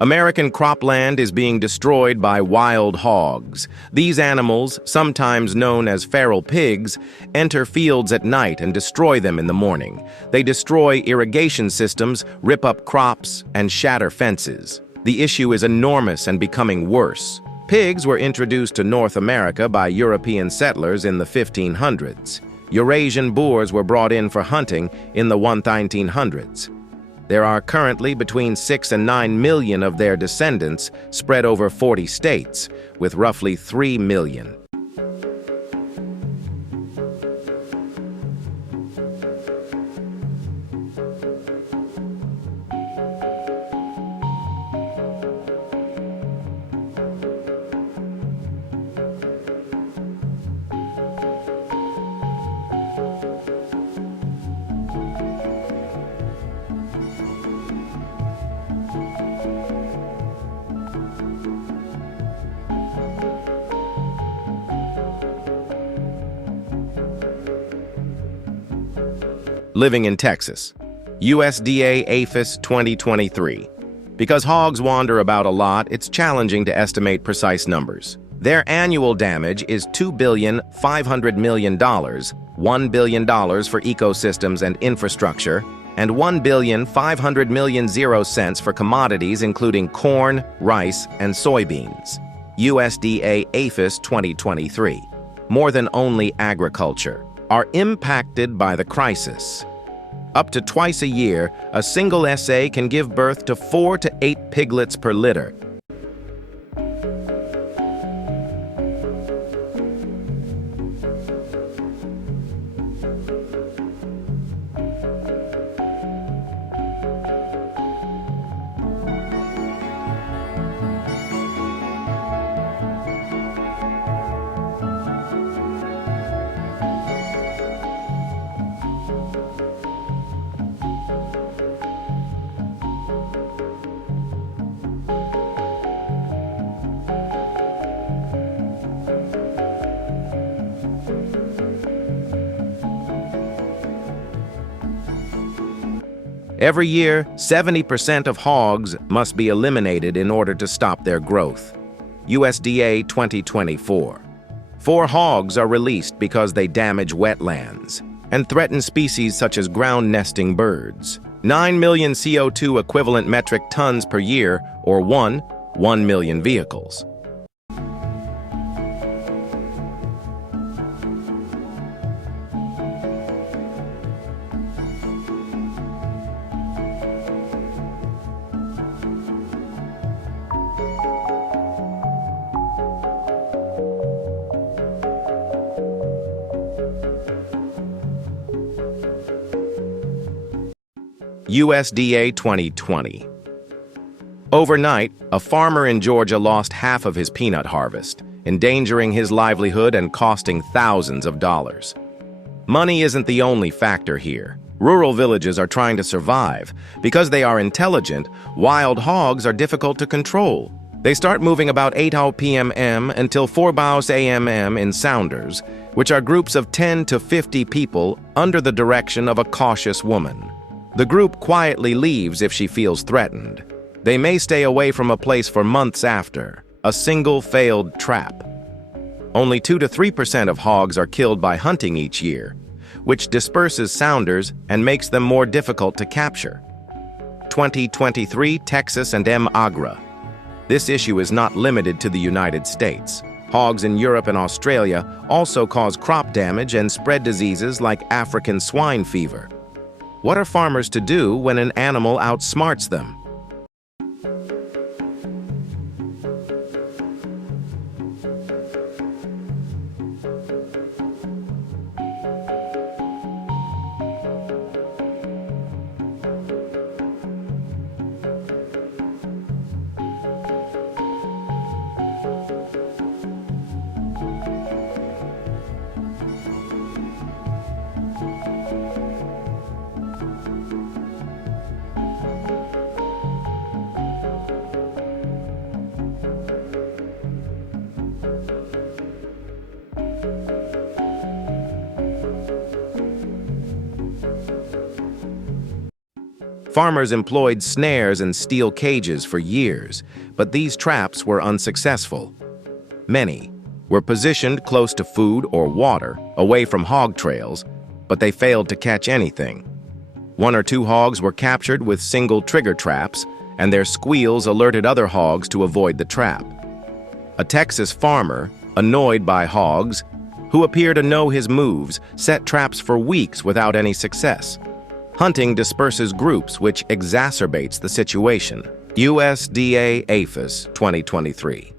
American cropland is being destroyed by wild hogs. These animals, sometimes known as feral pigs, enter fields at night and destroy them in the morning. They destroy irrigation systems, rip up crops, and shatter fences. The issue is enormous and becoming worse. Pigs were introduced to North America by European settlers in the 1500s. Eurasian Boars were brought in for hunting in the 1900s. There are currently between 6 and 9 million of their descendants spread over 40 states, with roughly 3 million. Living in Texas. USDA APHIS 2023. Because hogs wander about a lot, it's challenging to estimate precise numbers. Their annual damage is $2.5 billion, $1 billion for ecosystems and infrastructure, and $1.5 billion for commodities including corn, rice, and soybeans. USDA APHIS 2023. More than only agriculture are impacted by the crisis. Up to twice a year, a single SA can give birth to 4 to 8 piglets per litter. Every year, 70% of hogs must be eliminated in order to stop their growth. USDA 2024. 4 hogs are released because they damage wetlands and threaten species such as ground-nesting birds. 9 million CO2 equivalent metric tons per year, or 1 million vehicles. USDA 2020. Overnight, a farmer in Georgia lost half of his peanut harvest, endangering his livelihood and costing thousands of dollars. Money isn't the only factor here. Rural villages are trying to survive. Because they are intelligent, wild hogs are difficult to control. They start moving about 8 p.m. until 4 a.m. in sounders, which are groups of 10 to 50 people under the direction of a cautious woman. The group quietly leaves if she feels threatened. They may stay away from a place for months after, a single failed trap. Only 2 to 3% of hogs are killed by hunting each year, which disperses sounders and makes them more difficult to capture. 2023 Texas and M. Agra. This issue is not limited to the United States. Hogs in Europe and Australia also cause crop damage and spread diseases like African swine fever. What are farmers to do when an animal outsmarts them? Farmers employed snares and steel cages for years, but these traps were unsuccessful. Many were positioned close to food or water, away from hog trails, but they failed to catch anything. 1 or 2 hogs were captured with single trigger traps, and their squeals alerted other hogs to avoid the trap. A Texas farmer, annoyed by hogs, who appear to know his moves, set traps for weeks without any success. Hunting disperses groups, which exacerbates the situation. USDA APHIS 2023.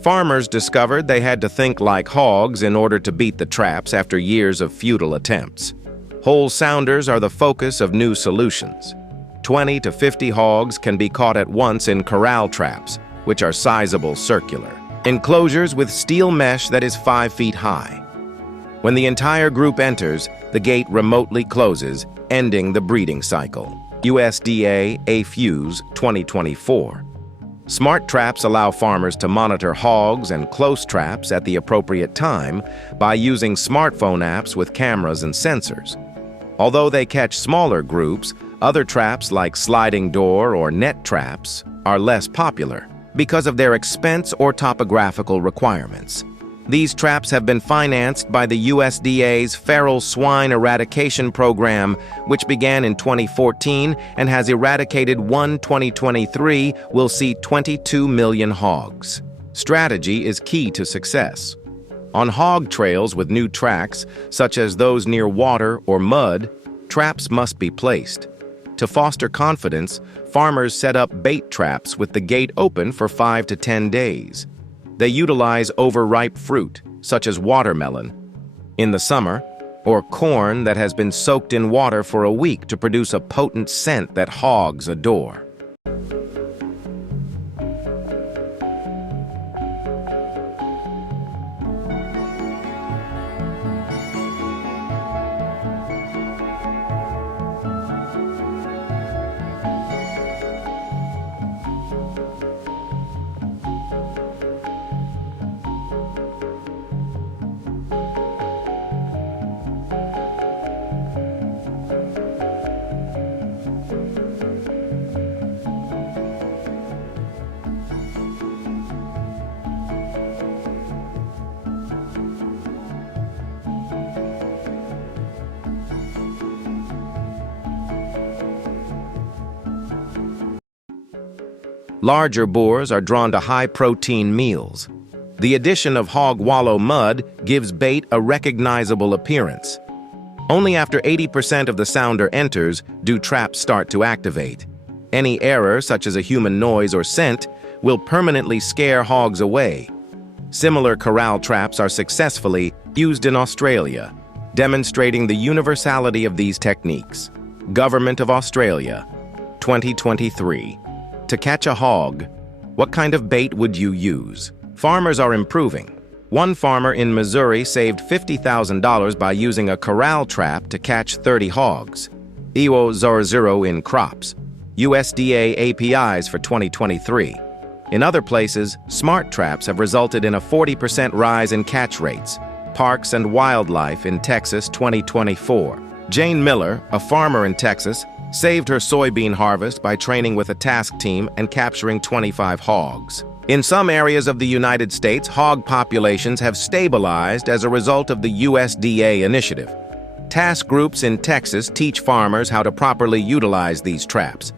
Farmers discovered they had to think like hogs in order to beat the traps after years of futile attempts. Hole sounders are the focus of new solutions. 20 to 50 hogs can be caught at once in corral traps, which are sizable circular enclosures with steel mesh that is 5 feet high. When the entire group enters, the gate remotely closes, ending the breeding cycle. USDA APHIS 2024. Smart traps allow farmers to monitor hogs and close traps at the appropriate time by using smartphone apps with cameras and sensors. Although they catch smaller groups, other traps like sliding door or net traps are less popular because of their expense or topographical requirements. These traps have been financed by the USDA's Feral Swine Eradication Program, which began in 2014 and has eradicated 2023 will see 22 million hogs. Strategy is key to success. On hog trails with new tracks, such as those near water or mud, traps must be placed. To foster confidence, farmers set up bait traps with the gate open for 5 to 10 days. They utilize overripe fruit, such as watermelon, in the summer, or corn that has been soaked in water for a week to produce a potent scent that hogs adore. Larger boars are drawn to high-protein meals. The addition of hog wallow mud gives bait a recognizable appearance. Only after 80% of the sounder enters do traps start to activate. Any error, such as a human noise or scent, will permanently scare hogs away. Similar corral traps are successfully used in Australia, demonstrating the universality of these techniques. Government of Australia, 2023. To catch a hog, what kind of bait would you use? Farmers are improving. One farmer in Missouri saved $50,000 by using a corral trap to catch 30 hogs. EO00 in crops. USDA APIs for 2023. In other places, smart traps have resulted in a 40% rise in catch rates. Parks and Wildlife in Texas 2024. Jane Miller, a farmer in Texas, saved her soybean harvest by training with a task team and capturing 25 hogs. In some areas of the United States, hog populations have stabilized as a result of the USDA initiative. Task groups in Texas teach farmers how to properly utilize these traps.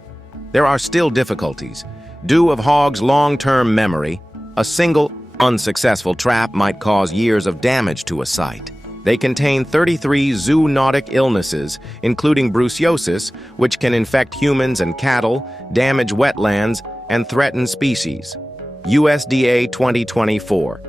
There are still difficulties. Due of hogs' long-term memory, a single unsuccessful trap might cause years of damage to a site. They contain 33 zoonotic illnesses, including brucellosis, which can infect humans and cattle, damage wetlands, and threaten species. USDA 2024.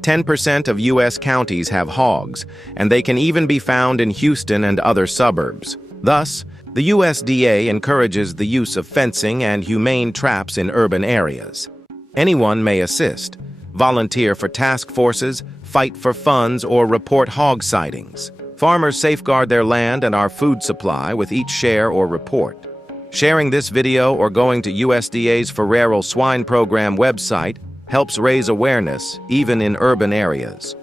10% of U.S. counties have hogs, and they can even be found in Houston and other suburbs. Thus, the USDA encourages the use of fencing and humane traps in urban areas. Anyone may assist, volunteer for task forces, fight for funds, or report hog sightings. Farmers safeguard their land and our food supply with each share or report. Sharing this video or going to USDA's Feral Swine Program website helps raise awareness, even in urban areas.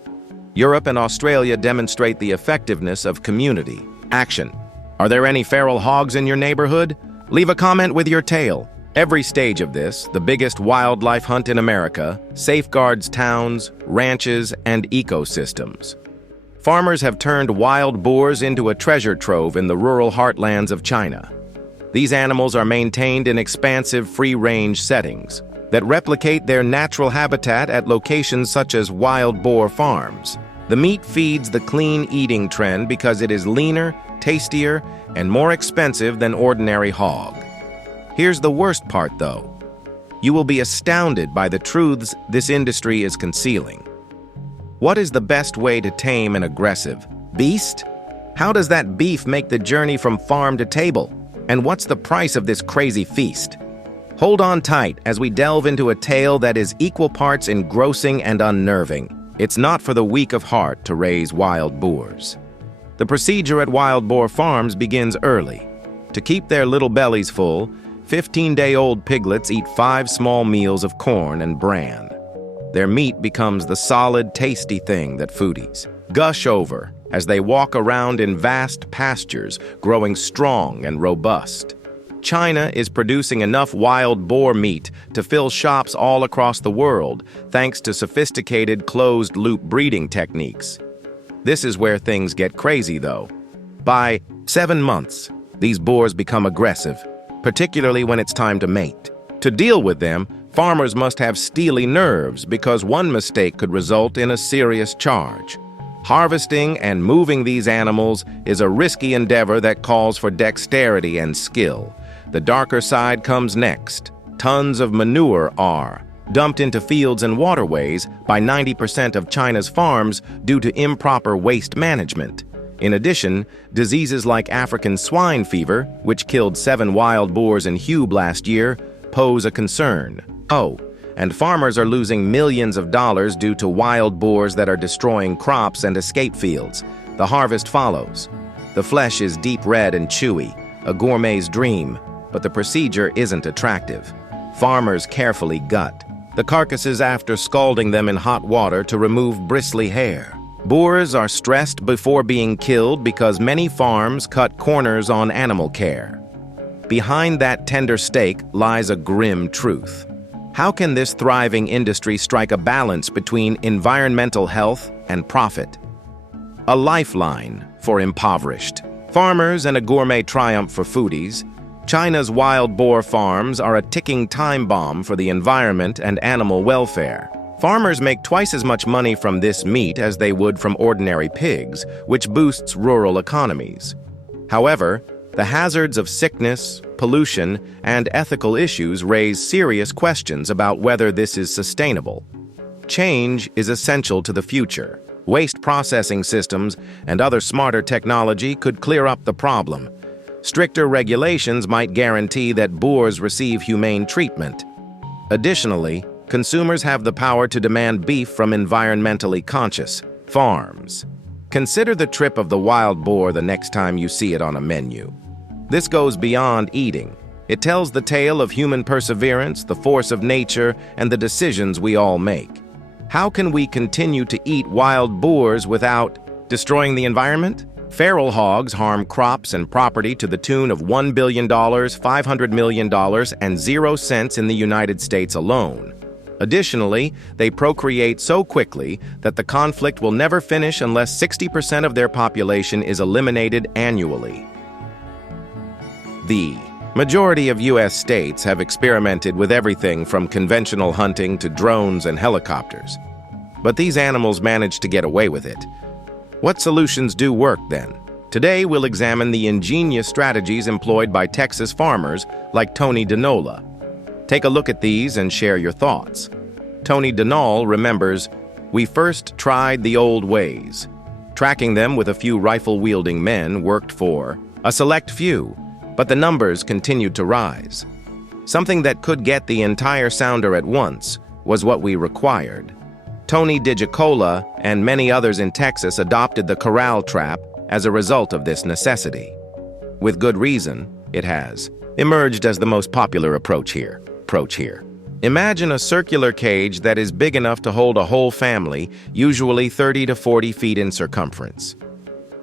Europe and Australia demonstrate the effectiveness of community action. Are there any feral hogs in your neighborhood? Leave a comment with your tale. Every stage of this, the biggest wildlife hunt in America, safeguards towns, ranches, and ecosystems. Farmers have turned wild boars into a treasure trove in the rural heartlands of China. These animals are maintained in expansive free-range settings that replicate their natural habitat at locations such as wild boar farms. The meat feeds the clean eating trend because it is leaner, tastier, and more expensive than ordinary hog. Here's the worst part, though. You will be astounded by the truths this industry is concealing. What is the best way to tame an aggressive beast? How does that beef make the journey from farm to table? And what's the price of this crazy feast? Hold on tight as we delve into a tale that is equal parts engrossing and unnerving. It's not for the weak of heart to raise wild boars. The procedure at wild boar farms begins early. To keep their little bellies full, 15-day-old piglets eat 5 small meals of corn and bran. Their meat becomes the solid, tasty thing that foodies gush over as they walk around in vast pastures, growing strong and robust. China is producing enough wild boar meat to fill shops all across the world, thanks to sophisticated closed-loop breeding techniques. This is where things get crazy, though. By 7 months, these boars become aggressive, particularly when it's time to mate. To deal with them, farmers must have steely nerves because one mistake could result in a serious charge. Harvesting and moving these animals is a risky endeavor that calls for dexterity and skill. The darker side comes next. Tons of manure are dumped into fields and waterways by 90% of China's farms due to improper waste management. In addition, diseases like African swine fever, which killed 7 wild boars in Hube last year, pose a concern. Oh, and farmers are losing millions of dollars due to wild boars that are destroying crops and escape fields. The harvest follows. The flesh is deep red and chewy, a gourmet's dream, but the procedure isn't attractive. Farmers carefully gut the carcasses after scalding them in hot water to remove bristly hair. Boars are stressed before being killed because many farms cut corners on animal care. Behind that tender steak lies a grim truth. How can this thriving industry strike a balance between environmental health and profit? A lifeline for impoverished farmers and a gourmet triumph for foodies, China's wild boar farms are a ticking time bomb for the environment and animal welfare. Farmers make twice as much money from this meat as they would from ordinary pigs, which boosts rural economies. However, the hazards of sickness, pollution, and ethical issues raise serious questions about whether this is sustainable. Change is essential to the future. Waste processing systems and other smarter technology could clear up the problem. Stricter regulations might guarantee that boars receive humane treatment. Additionally, consumers have the power to demand beef from environmentally conscious farms. Consider the trip of the wild boar the next time you see it on a menu. This goes beyond eating. It tells the tale of human perseverance, the force of nature, and the decisions we all make. How can we continue to eat wild boars without destroying the environment? Feral hogs harm crops and property to the tune of $1 billion, $500 million, and 0 cents in the United States alone. Additionally, they procreate so quickly that the conflict will never finish unless 60% of their population is eliminated annually. The majority of U.S. states have experimented with everything from conventional hunting to drones and helicopters. But these animals manage to get away with it. What solutions do work, then? Today, we'll examine the ingenious strategies employed by Texas farmers like Tony Dinola. Take a look at these and share your thoughts. Tony Dinola remembers, "We first tried the old ways. Tracking them with a few rifle-wielding men worked for a select few, but the numbers continued to rise. Something that could get the entire sounder at once was what we required." Tony DiGiacola and many others in Texas adopted the corral trap as a result of this necessity. With good reason, it has emerged as the most popular approach here. Imagine a circular cage that is big enough to hold a whole family, usually 30 to 40 feet in circumference.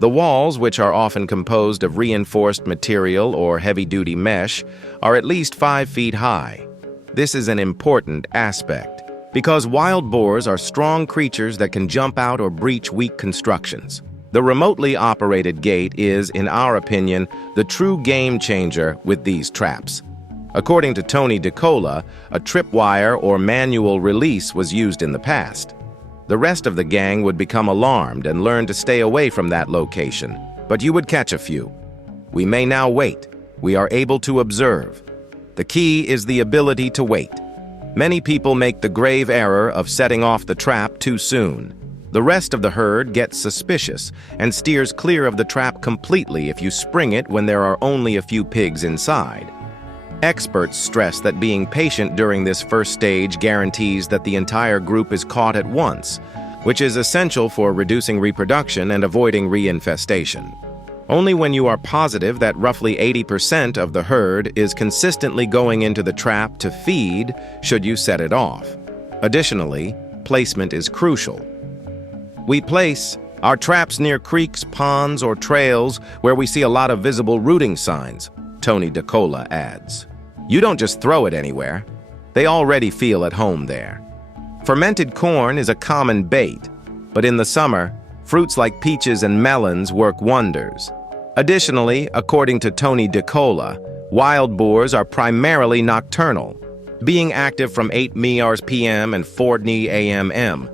The walls, which are often composed of reinforced material or heavy-duty mesh, are at least 5 feet high. This is an important aspect, because wild boars are strong creatures that can jump out or breach weak constructions. The remotely operated gate is, in our opinion, the true game changer with these traps. According to Tony DeCola, a tripwire or manual release was used in the past. The rest of the gang would become alarmed and learn to stay away from that location, but you would catch a few. We may now wait. We are able to observe. The key is the ability to wait. Many people make the grave error of setting off the trap too soon. The rest of the herd gets suspicious and steers clear of the trap completely if you spring it when there are only a few pigs inside. Experts stress that being patient during this first stage guarantees that the entire group is caught at once, which is essential for reducing reproduction and avoiding reinfestation. Only when you are positive that roughly 80% of the herd is consistently going into the trap to feed should you set it off. Additionally, placement is crucial. We place our traps near creeks, ponds, or trails where we see a lot of visible rooting signs, Tony DeCola adds. You don't just throw it anywhere. They already feel at home there. Fermented corn is a common bait, but in the summer, fruits like peaches and melons work wonders. Additionally, according to Tony DeCola, wild boars are primarily nocturnal, being active from 8 p.m. and 4 a.m.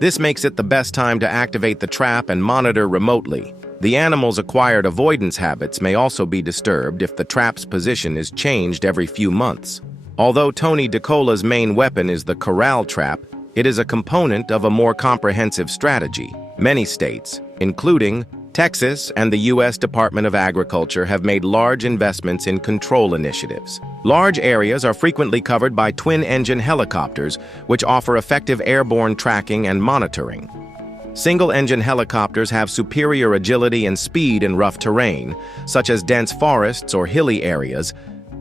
This makes it the best time to activate the trap and monitor remotely. The animal's acquired avoidance habits may also be disturbed if the trap's position is changed every few months. Although Tony DeCola's main weapon is the corral trap, it is a component of a more comprehensive strategy. Many states, including Texas and the U.S. Department of Agriculture, have made large investments in control initiatives. Large areas are frequently covered by twin-engine helicopters, which offer effective airborne tracking and monitoring. Single-engine helicopters have superior agility and speed in rough terrain, such as dense forests or hilly areas,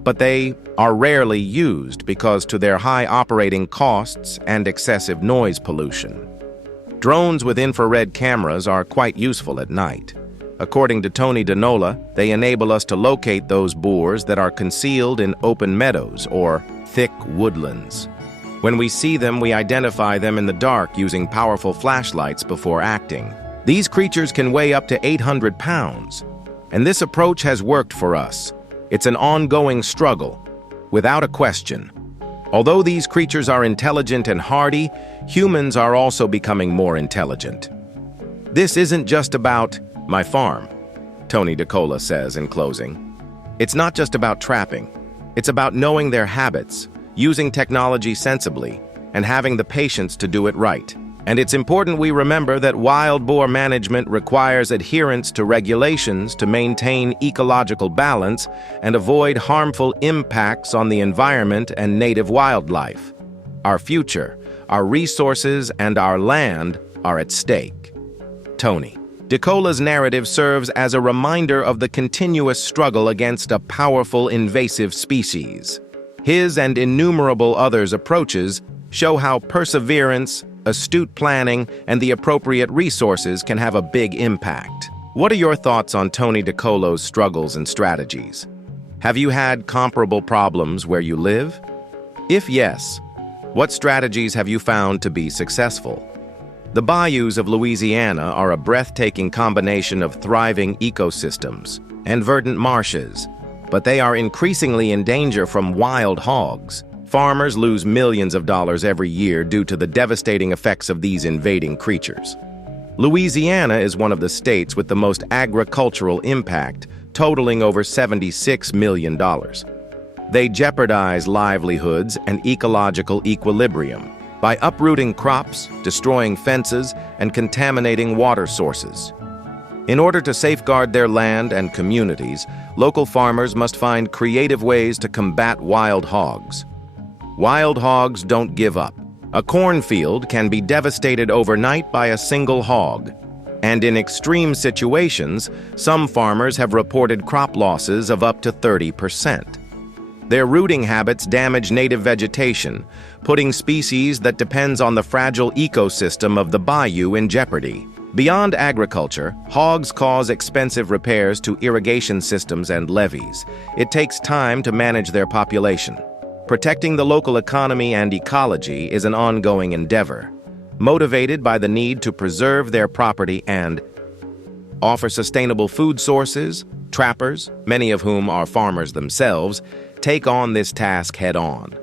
but they are rarely used because of their high operating costs and excessive noise pollution. Drones with infrared cameras are quite useful at night. According to Tony DeCola, they enable us to locate those boars that are concealed in open meadows or thick woodlands. When we see them, we identify them in the dark using powerful flashlights before acting. These creatures can weigh up to 800 pounds, and this approach has worked for us. It's an ongoing struggle, without a question. Although these creatures are intelligent and hardy, humans are also becoming more intelligent. This isn't just about my farm, Tony DeCola says in closing. It's not just about trapping. It's about knowing their habits, using technology sensibly, and having the patience to do it right. And it's important we remember that wild boar management requires adherence to regulations to maintain ecological balance and avoid harmful impacts on the environment and native wildlife. Our future, our resources, and our land are at stake. Tony DeCola's narrative serves as a reminder of the continuous struggle against a powerful invasive species. His and innumerable others' approaches show how perseverance, astute planning, and the appropriate resources can have a big impact. What are your thoughts on Tony DeCola's struggles and strategies? Have you had comparable problems where you live? If yes, what strategies have you found to be successful? The bayous of Louisiana are a breathtaking combination of thriving ecosystems and verdant marshes, but they are increasingly in danger from wild hogs. Farmers lose millions of dollars every year due to the devastating effects of these invading creatures. Louisiana is one of the states with the most agricultural impact, totaling over $76 million. They jeopardize livelihoods and ecological equilibrium by uprooting crops, destroying fences, and contaminating water sources. In order to safeguard their land and communities, local farmers must find creative ways to combat wild hogs. Wild hogs don't give up. A cornfield can be devastated overnight by a single hog, and in extreme situations, some farmers have reported crop losses of up to 30%. Their rooting habits damage native vegetation, putting species that depends on the fragile ecosystem of the bayou in jeopardy. Beyond agriculture, hogs cause expensive repairs to irrigation systems and levees. It takes time to manage their population. Protecting the local economy and ecology is an ongoing endeavor, motivated by the need to preserve their property and offer sustainable food sources. Trappers, many of whom are farmers themselves, take on this task head-on.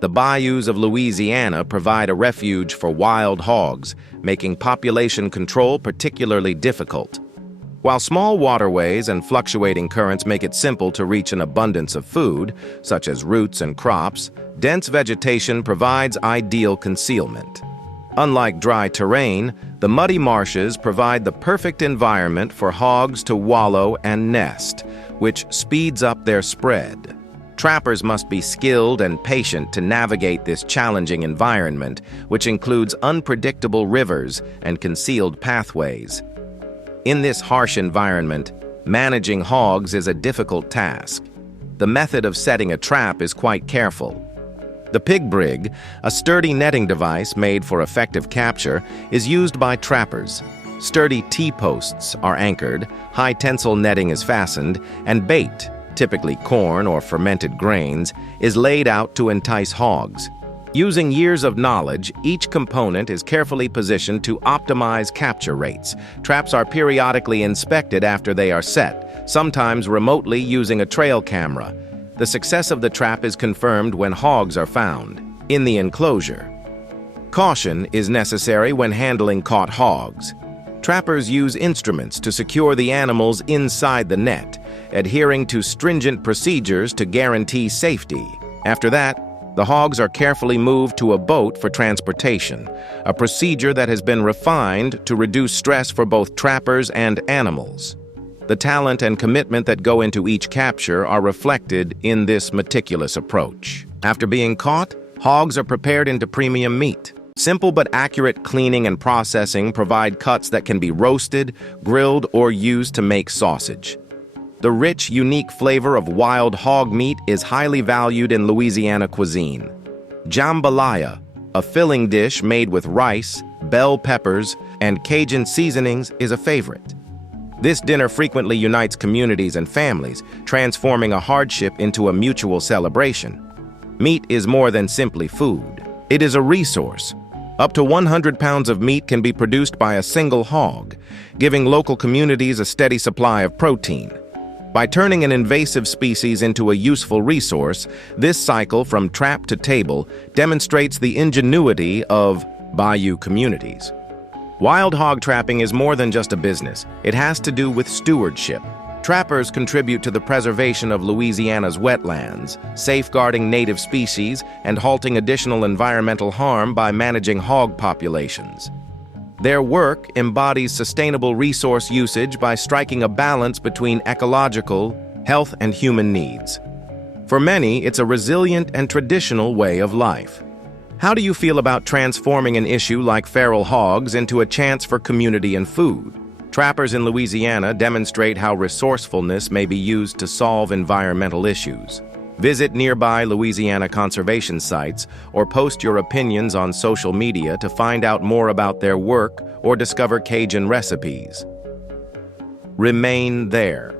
The bayous of Louisiana provide a refuge for wild hogs, making population control particularly difficult. While small waterways and fluctuating currents make it simple to reach an abundance of food, such as roots and crops, dense vegetation provides ideal concealment. Unlike dry terrain, the muddy marshes provide the perfect environment for hogs to wallow and nest, which speeds up their spread. Trappers must be skilled and patient to navigate this challenging environment, which includes unpredictable rivers and concealed pathways. In this harsh environment, managing hogs is a difficult task. The method of setting a trap is quite careful. The pig brig, a sturdy netting device made for effective capture, is used by trappers. Sturdy T-posts are anchored, high-tensile netting is fastened, and bait, typically corn or fermented grains, is laid out to entice hogs. Using years of knowledge, each component is carefully positioned to optimize capture rates. Traps are periodically inspected after they are set, sometimes remotely using a trail camera. The success of the trap is confirmed when hogs are found in the enclosure. Caution is necessary when handling caught hogs. Trappers use instruments to secure the animals inside the net, adhering to stringent procedures to guarantee safety. After that, the hogs are carefully moved to a boat for transportation, a procedure that has been refined to reduce stress for both trappers and animals. The talent and commitment that go into each capture are reflected in this meticulous approach. After being caught, hogs are prepared into premium meat. Simple but accurate cleaning and processing provide cuts that can be roasted, grilled, or used to make sausage. The rich, unique flavor of wild hog meat is highly valued in Louisiana cuisine. Jambalaya, a filling dish made with rice, bell peppers, and Cajun seasonings, is a favorite. This dinner frequently unites communities and families, transforming a hardship into a mutual celebration. Meat is more than simply food. It is a resource. Up to 100 pounds of meat can be produced by a single hog, giving local communities a steady supply of protein. By turning an invasive species into a useful resource, this cycle from trap to table demonstrates the ingenuity of bayou communities. Wild hog trapping is more than just a business. It has to do with stewardship. Trappers contribute to the preservation of Louisiana's wetlands, safeguarding native species and halting additional environmental harm by managing hog populations. Their work embodies sustainable resource usage by striking a balance between ecological, health, and human needs. For many, it's a resilient and traditional way of life. How do you feel about transforming an issue like feral hogs into a chance for community and food? Trappers in Louisiana demonstrate how resourcefulness may be used to solve environmental issues. Visit nearby Louisiana conservation sites or post your opinions on social media to find out more about their work or discover Cajun recipes. Remain there.